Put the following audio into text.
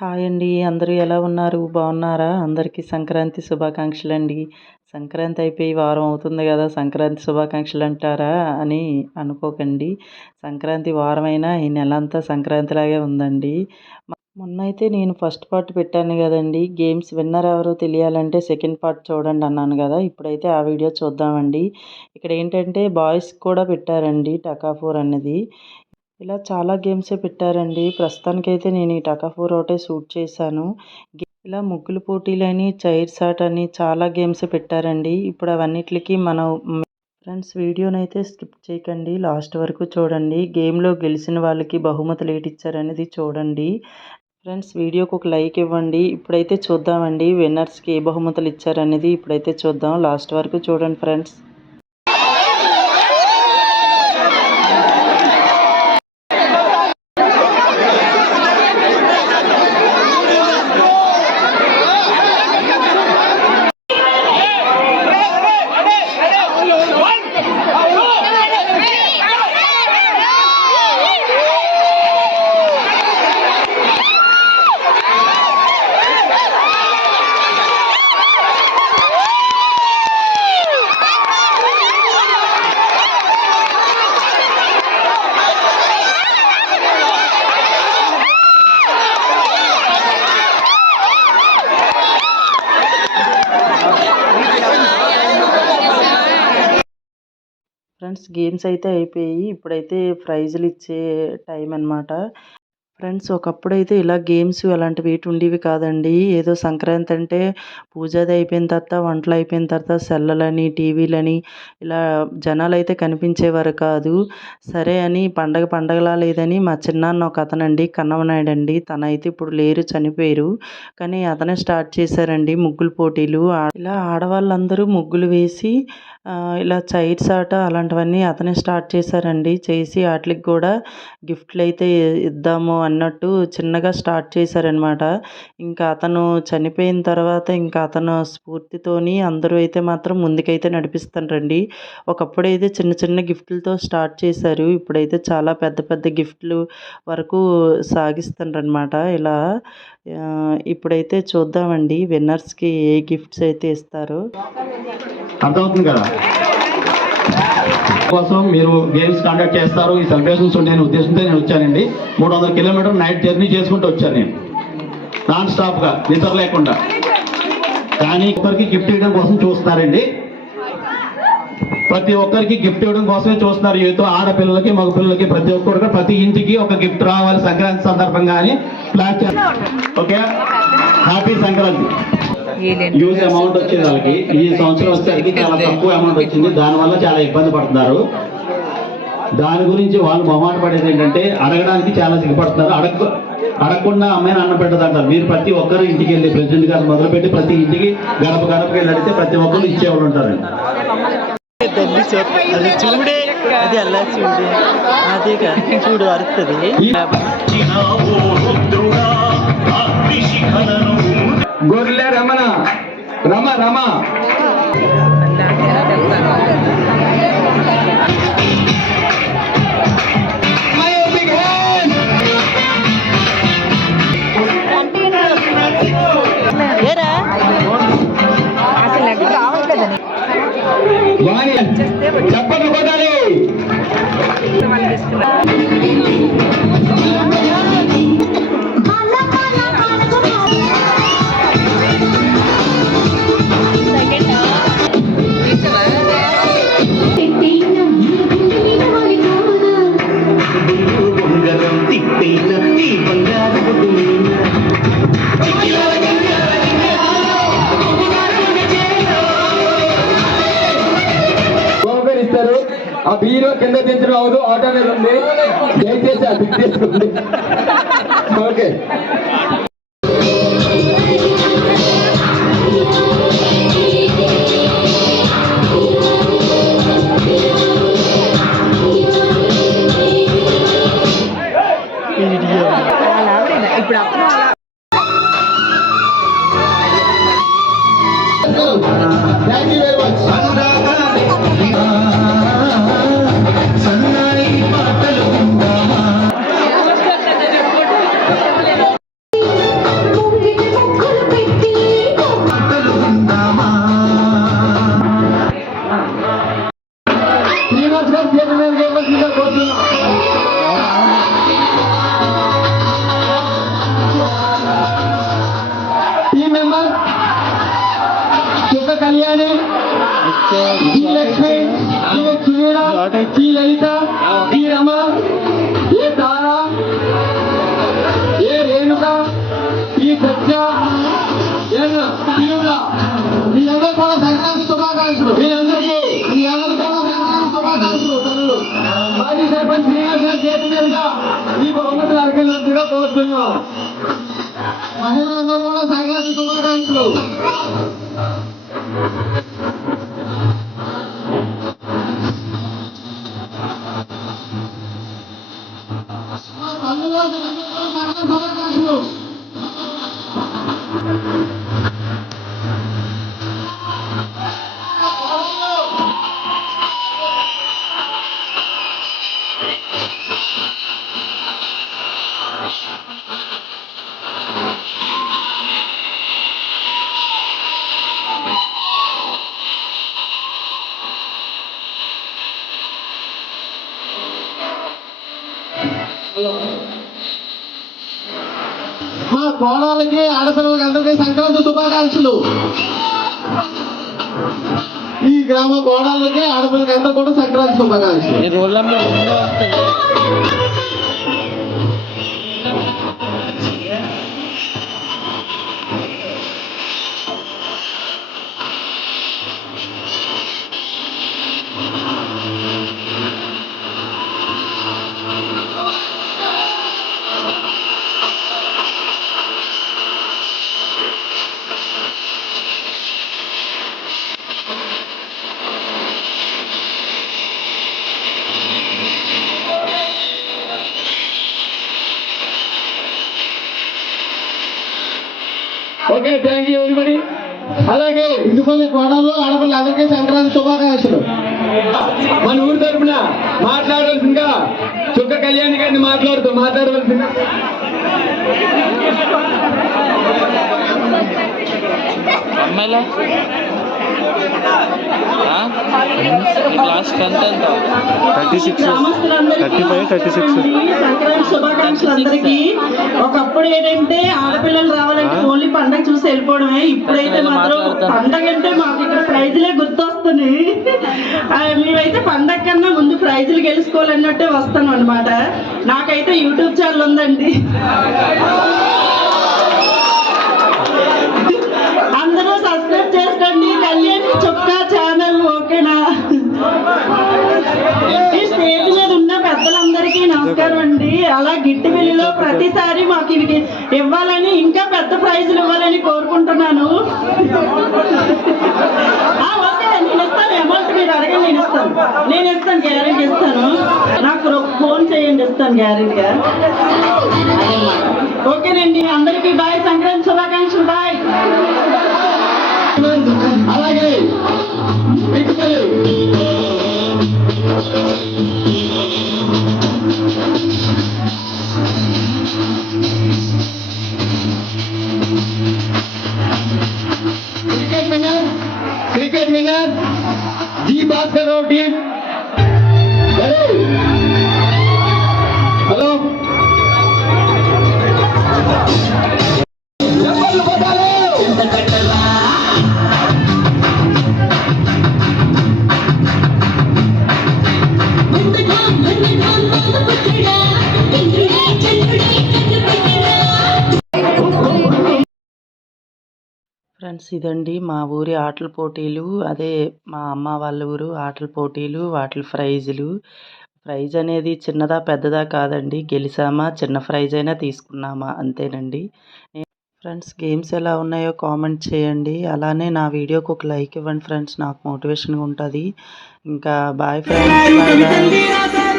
Hi అండి. అందరూ ఎలా ఉన్నారు? బాగున్నారా? అందరికీ సంక్రాంతి శుభాకాంక్షలండి. సంక్రాంతి అయిపోయి వారం అవుతుంది గదా! సంక్రాంతి శుభాకాంక్షలు అంటారా అని అనుకోకండి. సంక్రాంతి వారమైనా ఈ నెలంతా సంక్రాంతిలాగే ఉందండి. మొన్నైతే నేను ఫస్ట్ పార్ట్ పెట్టాను గదండీ! గేమ్స్ విన్నర్ ఎవరో తెలియాలంటే సెకండ్ పార్ట్ చూడండి అన్నాను గదా! ఇప్పుడైతే ఆ వీడియో చూద్దామండి. ఇక్కడ ఏంటంటే బాయ్స్‌కి కూడా పెట్టారండి టకాఫోర్ అన్నది. ఇలా చాలా గేమ్సే పెట్టారండి. ప్రస్తుతానికైతే నేను ఈ టకాఫోర్ ఒకటే షూట్ చేశాను. ఇలా ముగ్గుల పోటీలని, చైర్స్ ఆట అని చాలా గేమ్స్ పెట్టారండి. ఇప్పుడు అవన్నిట్లికి మనం ఫ్రెండ్స్ వీడియోనైతే స్కిప్ చేయకండి. లాస్ట్ వరకు చూడండి. గేమ్‌లో గెలిచిన వాళ్ళకి బహుమతులు ఏటిచ్చారనేది చూడండి. ఫ్రెండ్స్ వీడియోకి ఒక లైక్ ఇవ్వండి. ఇప్పుడైతే చూద్దామండి విన్నర్స్‌కి ఏ బహుమతులు ఇచ్చారనేది ఇప్పుడైతే చూద్దాం. లాస్ట్ వరకు చూడండి ఫ్రెండ్స్. ఫ్రెండ్స్ గేమ్స్ అయితే అయిపోయాయి. ఇప్పుడైతే ప్రైజులు ఇచ్చే టైం అన్నమాట. ఫ్రెండ్స్ ఒకప్పుడైతే ఇలా గేమ్స్ అలాంటివి ఏటి ఉండేవి కాదండి. ఏదో సంక్రాంతి అంటే పూజది అయిపోయిన తర్వాత, వంటలు అయిపోయిన తర్వాత సెల్లులని, టీవీలని ఇలా జనాలైతే కనిపించేవారు కాదు. సరే అని పండగలా లేదని మా చిన్నాన్న ఒక అతనండి కన్నమనాయుడు అండి. తనైతే ఇప్పుడు లేరు, చనిపోయారు. కానీ అతనే స్టార్ట్ చేశారండి ముగ్గుల పోటీలు. ఇలా ఆడవాళ్ళందరూ ముగ్గులు వేసి ఇలా చైర్స్ ఆట అలాంటివన్నీ అతనే స్టార్ట్ చేశారండి. చేసి ఆటిలకి కూడా గిఫ్ట్లు అయితే ఇద్దాము అన్నట్టు చిన్నగా స్టార్ట్ చేశారనమాట. ఇంకా అతను చనిపోయిన తర్వాత ఇంకా అతను స్ఫూర్తితోని అందరూ అయితే మాత్రం ముందుకైతే నడిపిస్తారండి. ఒకప్పుడైతే చిన్న చిన్న గిఫ్ట్లతో స్టార్ట్ చేశారు. ఇప్పుడైతే చాలా పెద్ద పెద్ద గిఫ్ట్లు వరకు సాగిస్తారనమాట. ఇలా ఇప్పుడైతే చూద్దామండి విన్నర్స్కి ఏ గిఫ్ట్స్ అయితే ఇస్తారో. అర్థమవుతుంది కదా కోసం మీరు గేమ్స్ కండక్ట్ చేస్తారు, ఈ సెలబ్రేషన్స్ ఉంటాయనే ఉద్దేశంతో నేను వచ్చానండి. 300 కిలోమీటర్ నైట్ జర్నీ చేసుకుంటూ వచ్చాను నేను నాన్ స్టాప్గా నిద్ర లేకుండా. కానీ ఒక్కరికి గిఫ్ట్ ఇవ్వడం కోసం చూస్తున్నారండి. ప్రతి ఒక్కరికి గిఫ్ట్ ఇవ్వడం కోసమే చూస్తున్నారు. ఏదో ఆడపిల్లలకి మగపిల్లలకి ప్రతి ఒక్కరికి ప్రతి ఇంటికి ఒక గిఫ్ట్ రావాలి సంక్రాంతి సందర్భంగా అని ప్లాన్ చేస్తారు. Okay, happy Sankranti. Use amount వచ్చేది వాళ్ళకి ఈ సంవత్సరం వచ్చేసరికి చాలా తక్కువ అమౌంట్ వచ్చింది. దానివల్ల చాలా ఇబ్బంది పడుతున్నారు. దాని గురించి వాళ్ళు మొహమాట పడేది ఏంటంటే అడగడానికి చాలా సిగ్గుపడుతున్నారు. అడగకుండా అమ్మాయిని అన్నం పెట్టదంటారు. మీరు ప్రతి ఒక్కరు ఇంటికి వెళ్ళి ప్రెసిడెంట్ గారు మొదలుపెట్టి ప్రతి ఇంటికి గడపకి వెళ్ళి అడిగితే ప్రతి ఒక్కరు ఇచ్చేవాళ్ళు ఉంటారండి. అది చూడే, అది అలా చూడే, అదేగా చూడు అరుస్తుంది. గొర్రె రమణ రమ రమ చెప్పండి కొట్టాలి. ఆ బీరో కింద దించడం అవదు, ఆటో మీద ఉంది. దయచేసి అది తీసుకోండి. ఓకే, ఇప్పుడు thank you very much. D Lakshmi, D Sunila, D Lalitha, D Rama, A Tara, A Renuka, E Satya, ఎన్ తిరుమల. మీ అందరూ కూడా సంక్రాంతి శుభాకాంక్షలు. మీ అందరూ కూడా సంక్రాంతి శుభాకాంక్షలు. మాజీ సర్పంచ్ శ్రీనివాస్ గారి చేతి మీదుగా ఈ బహుమతులు అర్పించినట్టుగా కోరుతున్నాం. మహిళలందరూ కూడా సంక్రాంతి శుభాకాంక్షలు. శుభాకాంక్షలు. మా కోడలకి ఆడపిల్లలకి అందరికీ సంక్రాంతి శుభాకాంక్షలు. ఈ గ్రామ కోడలకి ఆడపిల్లలకి అందరూ కూడా సంక్రాంతి శుభాకాంక్షలు. Okay, thank you everybody. అలాగే ఇందుకొని కోడలు ఆడపిల్లలు అందరికీ సంక్రాంతి శుభాకాంక్షలు. మన ఊరి తరఫున మాట్లాడవలసిందిగా చుక్క కళ్యాణి గారిని మాట్లాడవలసిందిగా. అమ్మాయిలా లాస్ట్ ఎంత 36 35 36 సంక్రాంతి శుభాకాంక్షలు అందరికీ. ఒకప్పుడు ఏంటంటే ఆడపిల్లలు రావాలంటే ఓన్లీ పండగ చూసి వెళ్ళిపోవడమే. ఇప్పుడైతే మాత్రం పండగ అంటే మాకు ఇక్కడ ప్రైజులే గుర్తొస్తున్నాయి. మేమైతే పండగ కన్నా ముందు ప్రైజులు గెలుచుకోవాలన్నట్టే వస్తాను అనమాట. నాకైతే యూట్యూబ్ ఛానల్ ఉందండి, అందరూ సబ్స్క్రైబ్ చేసుకోండి. కళ్యాణ్ చొక్కా ఛానల్, ఓకేనా? ఈ స్టేజ్ మీద ఉన్న పెద్దలందరికీ నమస్కారం అండి. అలా గిట్టి బిల్లులో ప్రతిసారి మాకు ఇవి ఇవ్వాలని, ఇంకా పెద్ద ప్రైజులు ఇవ్వాలని కోరుకుంటున్నాను. ఓకే, నేను ఇస్తాను. అమౌంట్ మీరు అడగండి, నేను ఇస్తాను, గ్యారెంటీ ఇస్తాను. నాకు ఫోన్ చేయండి, ఇస్తాను గ్యారెంటీగా. ఓకేనండి, అందరికీ బాయ్. సంక్రాంతి శుభాకాంక్షలు. బాయ్. అలాగే cricket winner G Bhaskar Rao team. Hello, friends, ఇదండి మా ఊరి ఆటల పోటీలు. అదే మా అమ్మ వాళ్ళ ఊరు ఆటల పోటీలు, వాటి ప్రైజ్ అనేది చిన్నదా పెద్దదా కాదండి. గెలిచామా, చిన్న ప్రైజ్ అయినా తీసుకున్నామా, అంతేనండి. ఫ్రెండ్స్, గేమ్స్ ఎలా ఉన్నాయో కామెంట్ చేయండి. అలానే నా వీడియోకి ఒక లైక్ ఇవ్వండి ఫ్రెండ్స్, నాకు మోటివేషన్గా ఉంటుంది. ఇంకా బాయ్ ఫ్రెండ్స్, బాయ్ బాయ్.